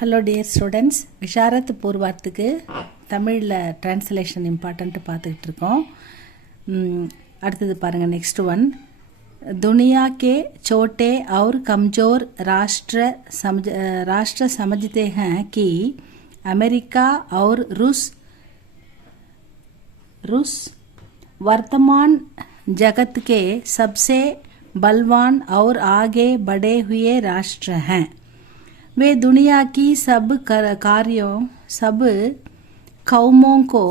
Hello dear students, Visharad பூர்வார்த்துக்கு தமிழில் translation important பார்த்துக்கிட்டு இருக்கோம். அடுத்தது பாருங்கள், நெக்ஸ்ட் ஒன். दुनिया के छोटे और कमज़ोर राष्ट्र समझते हैं कि अमेरिका और रूस वर्तमान जगत के सबसे बलवान और आगे बढ़े हुए राष्ट्र हैं. वे दुनिया की सब कार्यों, सब कौमों को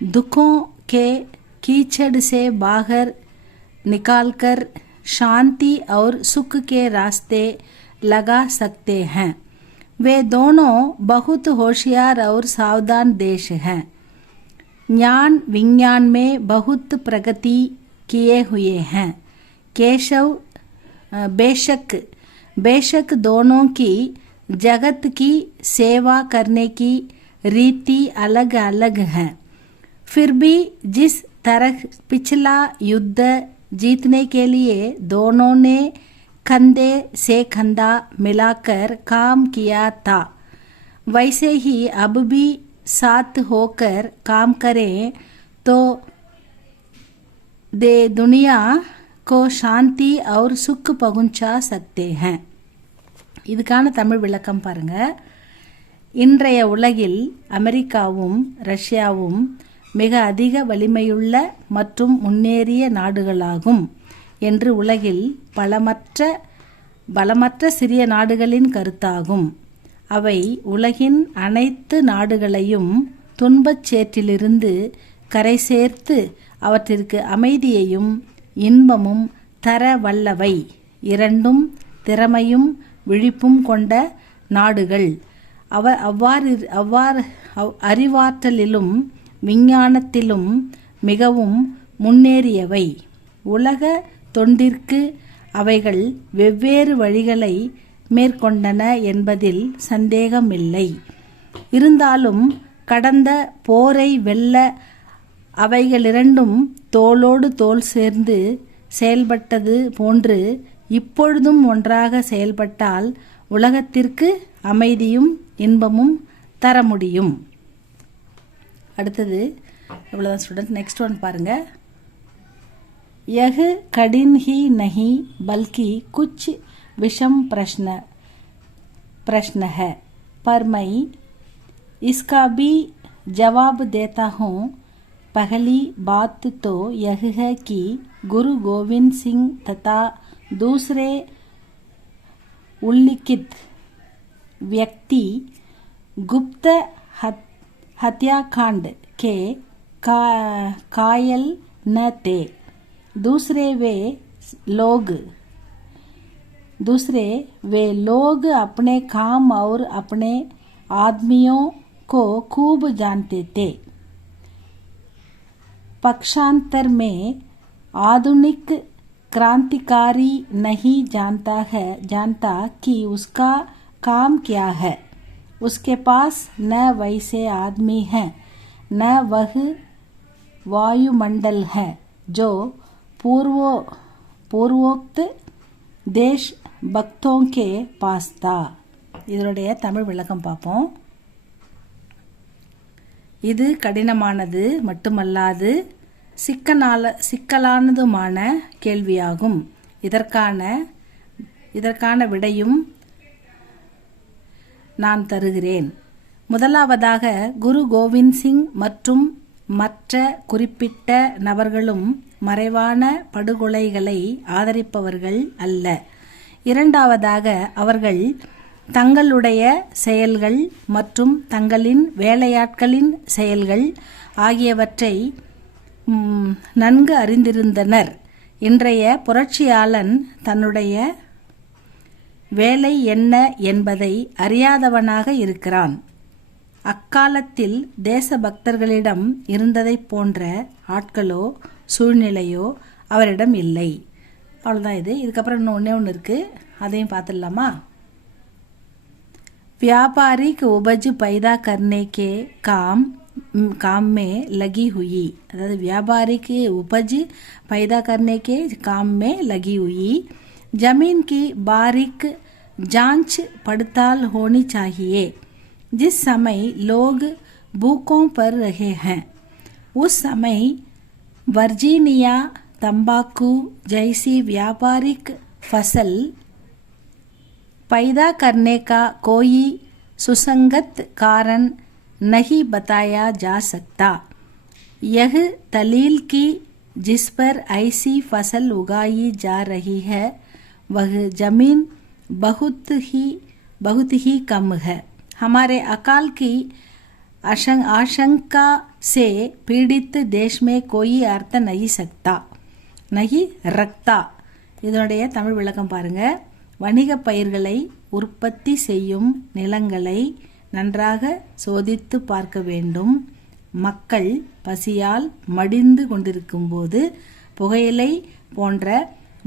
दुखों के कीचड़ से बाहर निकालकर शांति और सुख के रास्ते लगा सकते हैं. वे दोनों बहुत होशियार और सावधान देश हैं. ज्ञान विज्ञान में बहुत प्रगति किए हुए हैं. केशव बेशक दोनों की जगत की सेवा करने की रीति अलग अलग है. फिर भी जिस तरह पिछला युद्ध जीतने के लिए दोनों ने कंधे से कंधा मिलाकर काम किया था, वैसे ही अब भी साथ होकर काम करें तो दुनिया को शांति और सुख पहुंचा सकते हैं. இதுக்கான தமிழ் விளக்கம் பாருங்க. இன்றைய உலகில் அமெரிக்காவும் ரஷ்யாவும் மிக அதிக வலிமையுள்ள மற்றும் முன்னேறிய நாடுகளாகும் என்று உலகில் பலமற்ற சிறிய நாடுகளின் கருத்தாகும். அவை உலகின் அனைத்து நாடுகளையும் துன்பச் சேற்றிலிருந்து கரை சேர்த்து அவற்றிற்கு அமைதியையும் இன்பமும் தர வல்லவை. இரண்டும் திறமையும் விழிப்பும் கொண்ட நாடுகள். அறிவாற்றலிலும் விஞ்ஞானத்திலும் மிகவும் முன்னேறியவை. உலக தொண்டிற்கு அவைகள் வெவ்வேறு வழிகளை மேற்கொண்டன என்பதில் சந்தேகமில்லை. இருந்தாலும் கடந்த போரை வெல்ல அவைகளிரண்டும் தோளோடு தோள் சேர்ந்து செயல்பட்டது போன்று இப்பொழுதும் ஒன்றாக செயல்பட்டால் உலகத்திற்கு அமைதியும் இன்பமும் தர முடியும். அடுத்தது இவ்வளோதான் ஸ்டூடெண்ட். நெக்ஸ்ட் ஒன் பாருங்க. यह कठिन ही नहीं बल्कि कुछ विषम प्रश्न है, पर मैं इसका भी जवाब देता हूँ. पहली बात तो यह है कि गुरु गोविंद सिंह तथा दूसरे उल्लिखित व्यक्ति गुप्त हत्याकांड के कायल न थे. दूसरे वे लोग अपने काम और अपने आदमियों को खूब जानते थे. पक्षांतर में आधुनिक क्रांतिकारी नहीं जानता कि उसका काम क्या है. उसके पास न वैसे आदमी हैं, न वह वायुमंडल है जो पूर्वोक्त देश भक्तों के पास था. இதனுடைய தமிழ் விளக்கம் பார்ப்போம். இது கடினமானது மட்டுமல்லாது சிக்கலானதுமான கேள்வியாகும். இதற்கான விடையும் நான் தருகிறேன். முதலாவதாக குரு கோவிந்த் சிங் மற்றும் மற்ற குறிப்பிட்ட நபர்களும் மறைவான படுகொலைகளை ஆதரிப்பவர்கள் அல்ல. இரண்டாவதாக அவர்கள் தங்களுடைய செயல்கள் மற்றும் தங்களின் வேலையாட்களின் செயல்கள் ஆகியவற்றை நன்கு அறிந்திருந்தனர். இன்றைய புரட்சியாளன் தன்னுடைய வேலை என்ன என்பதை அறியாதவனாக இருக்கிறான். அக்காலத்தில் தேசபக்தர்களிடம் இருந்ததைப் போன்ற ஆட்களோ சூழ்நிலையோ அவரிடம் இல்லை. அவ்வளோதான் இது. இதுக்கப்புறம் இன்னும் ஒன்று இருக்குது, அதையும் பார்த்துடலாமா? व्यापारिक उपज पैदा करने के काम में लगी हुई, अर्थात व्यापारिक उपज पैदा करने के काम में लगी हुई. जमीन की बारीक जांच पड़ताल होनी चाहिए। जिस समय लोग भूखों पर रहे हैं उस समय वर्जीनिया तंबाकू जैसी व्यापारिक फसल पैदा करने का कोई सुसंगत कारण नहीं बताया जा सकता। यह दलील की जिस पर ऐसी फसल उगाई जा रही है वह जमीन बहुत ही कम है। हमारे अकाल की आशंका से पीड़ित देश में कोई अर्थ नहीं रखता। இதனுடைய தமிழ் விளக்கம் பாருங்க. வணிக பயிர்களை உற்பத்தி செய்யும் நிலங்களை நன்றாக சோதித்து பார்க்க வேண்டும். மக்கள் பசியால் மடிந்து கொண்டிருக்கும் போது புகையிலை போன்ற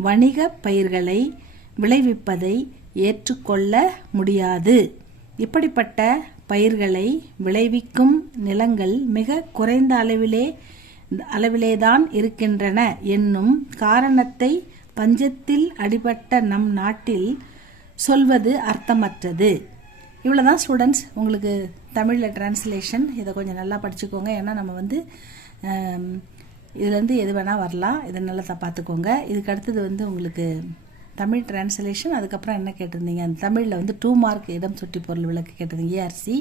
வணிக பயிர்களை விளைவிப்பதை ஏற்றுக்கொள்ள முடியாது. இப்படிப்பட்ட பயிர்களை விளைவிக்கும் நிலங்கள் மிக குறைந்த அளவிலேதான் இருக்கின்றன என்னும் காரணத்தை பஞ்சத்தில் அடிபட்ட நம் நாட்டில் சொல்வது அர்த்தமற்றது. இவ்வளோதான் ஸ்டூடெண்ட்ஸ், உங்களுக்கு தமிழில் டிரான்ஸ்லேஷன். இதை கொஞ்சம் நல்லா படிச்சுக்கோங்க. ஏன்னா நம்ம இதுலேருந்து எது வேணால் வரலாம். இதை நல்லா பார்த்துக்கோங்க. இதுக்கு அடுத்தது உங்களுக்கு தமிழ் டிரான்ஸ்லேஷன். அதுக்கப்புறம் என்ன கேட்டிருந்தீங்க, அந்த தமிழில் 2 மார்க் இடம் சுட்டி பொருள் விளக்கு கேட்டிருந்தீங்க, ஏஆர்சி.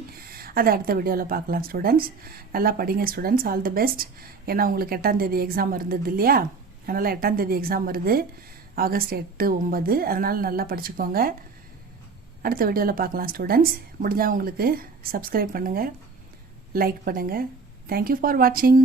அதை அடுத்த வீடியோவில் பார்க்கலாம் ஸ்டூடெண்ட்ஸ். நல்லா படிங்க ஸ்டூடெண்ட்ஸ், ஆல் தி பெஸ்ட். ஏன்னா உங்களுக்கு 8ஆம் தேதி எக்ஸாம் இருந்தது இல்லையா, அதனால் 8ஆம் தேதி எக்ஸாம் வருது, ஆகஸ்ட் 8, 9. அதனால் நல்லா படிச்சுக்கோங்க. அடுத்த வீடியோவில் பார்க்கலாம் ஸ்டூடெண்ட்ஸ். முடிஞ்சால் உங்களுக்கு சப்ஸ்கிரைப் பண்ணுங்கள், லைக் பண்ணுங்கள். தேங்க்யூ ஃபார் வாட்சிங்.